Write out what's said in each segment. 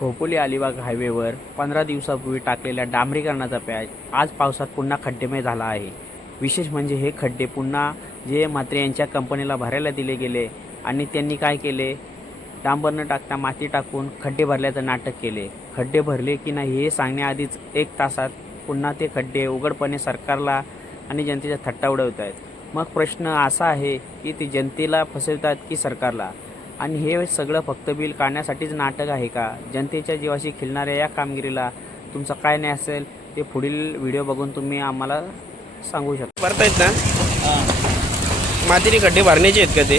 खोपोली अलिबाग हायवेवर पंधरा दिवसापूर्वी टाकलेल्या डांबरीकरणाचा पॅच आज पावसात पुन्हा खड्डेमय झाला आहे. विशेष म्हणजे हे खड्डे पुन्हा जे मात्रे यांच्या कंपनीला भरायला दिले गेले आणि त्यांनी काय केले? डांबर न टाकता माती टाकून खड्डे भरल्याचं नाटक केले. खड्डे भरले की नाही हे सांगण्याआधीच एक तासात पुन्हा ते खड्डे उघडपणे सरकारला आणि जनतेचा थट्टा उडवत आहेत मग प्रश्न असा आहे की ते जनतेला फसवतात की सरकारला? आणि हे सगळं फक्त बिल काढण्यासाठीच नाटक आहे का? जनतेच्या जीवाशी खेळणाऱ्या या कामगिरीला तुमचं काय नाही असेल ते पुढील व्हिडिओ बघून तुम्ही आम्हाला सांगू शकता. भरतायत ना? मातीने खड्डे भरण्याचे आहेत का ते?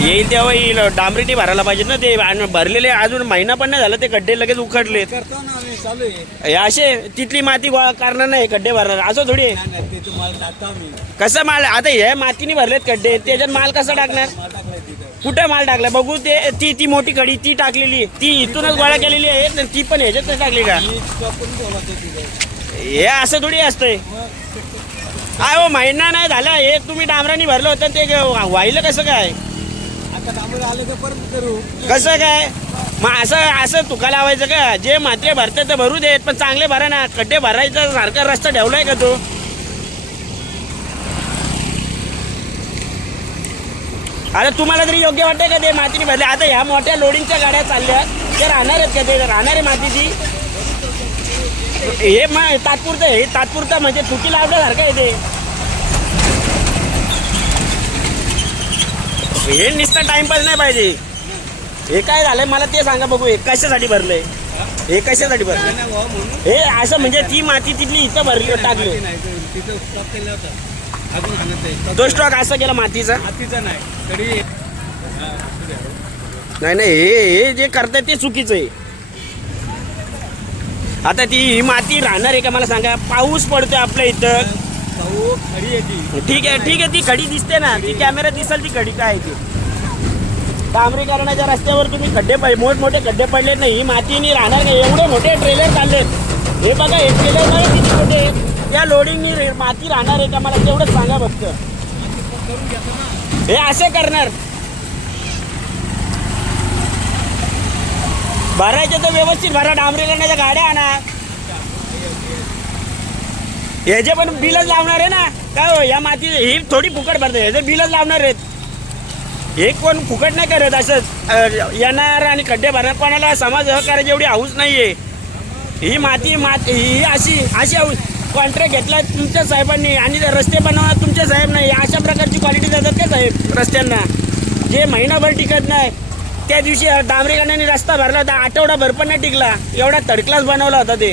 येईल तेव्हा येईल. डांबरीने भरायला पाहिजे ना ते. आणि भरलेले अजून महिना पण नाही झाला ते खड्डे लगेच उखडले करतो ना आम्ही चालू आहे. असे तिथली माती गोळा करणार नाही खड्डे भरणार. असं थोडी आहे. नाही, नाही, ते तुम्हाला टाकतो आम्ही. कसं माल आता हे मातीने भरलेत खड्डे. त्याच्यात माल कसा टाकणार? माल टाकलाय तिथं. कुठं माल टाकला बघू ते ती ती मोठी कडी ती टाकलेली. ती इथूनच गोळा केलेली आहे. तर ती पण ह्याच्यातच टाकली का? मी कापून बोलतो तिथं. हे असं थोडी असतंय. काय हो महिना नाही झाला. हे तुम्ही डांबराने भरलं होतं ते व्हायला कसं काय? कसं काय? मग असं असं तुका लावायचं का? जे मात्रे भरते तर भरू देत पण चांगले भरा ना. खड्डे भरायचं सारखा रस्ता ठेवलाय का तो? अरे तुम्हाला तरी योग्य वाटतंय का ते मातीने भरले? आता ह्या मोठ्या लोडिंगच्या गाड्या चालल्या ते राहणार आहेत का ते? राहणार आहे माती ती हे मग तात्पुरतं हे तात्पुरतं म्हणजे चुकी लावल्यासारखं आहे ते. हे नुसतं टाइमपास नाही पाहिजे. हे काय झालंय? मला ते सांगा बघू. हे कशासाठी भरलंय? हे कशासाठी भरलंय? हे असं म्हणजे ती माती तिथली इथं भरली टाकली. तो स्टॉक असा केला मातीचा? मातीचा नाही तरी नाही नाही हे हे जे करताय ते चुकीचं आहे. आता ती ही माती राहणार आहे का? मला सांगा. पाऊस पडतोय आपल्या इथं. ठीक आहे ठीक आहे ती खडी दिसते ना ती कॅमेरा दिसेल ती खडी काय आहे ती? डांबरीकरणाच्या रस्त्यावर तुम्ही खड्डे पडले मोठमोठे खड्डे पडले नाही ही मातीने राहणार नाही एवढे मोठे ट्रेलर चाललेत. हे बघा हे ट्रेलर बघा किती मोठे या त्या लोडिंगनी माती राहणार आहे का? मला तेवढंच सांगा फक्त. हे असे करणार. भरायचे तर व्यवस्थित भरा डांबरीकरणाच्या गाड्या आणा. ह्याचे पण बिलच लावणार आहे ना काय हो या माती ही थोडी फुकट भरते ह्याचे बिलच लावणार आहेत. हे कोण फुकट नाही करत असं येणार आणि खड्डे भरणार कोणाला समाज सहकार्याची एवढी हाऊस आहे ही माती माती ही अशी अशी हाऊस. कॉन्ट्रॅक्ट घेतला तुमच्या साहेबांनी आणि रस्ते बनवा तुमचे साहेब नाही अशा प्रकारची क्वालिटी देतात का साहेब रस्त्यांना? जे महिनाभर टिकत नाही त्या दिवशी डांबरीकरणाने रस्ता भरला होता आठवडाभर पण नाही टिकला. एवढा थर्ड क्लास बनवला होता ते.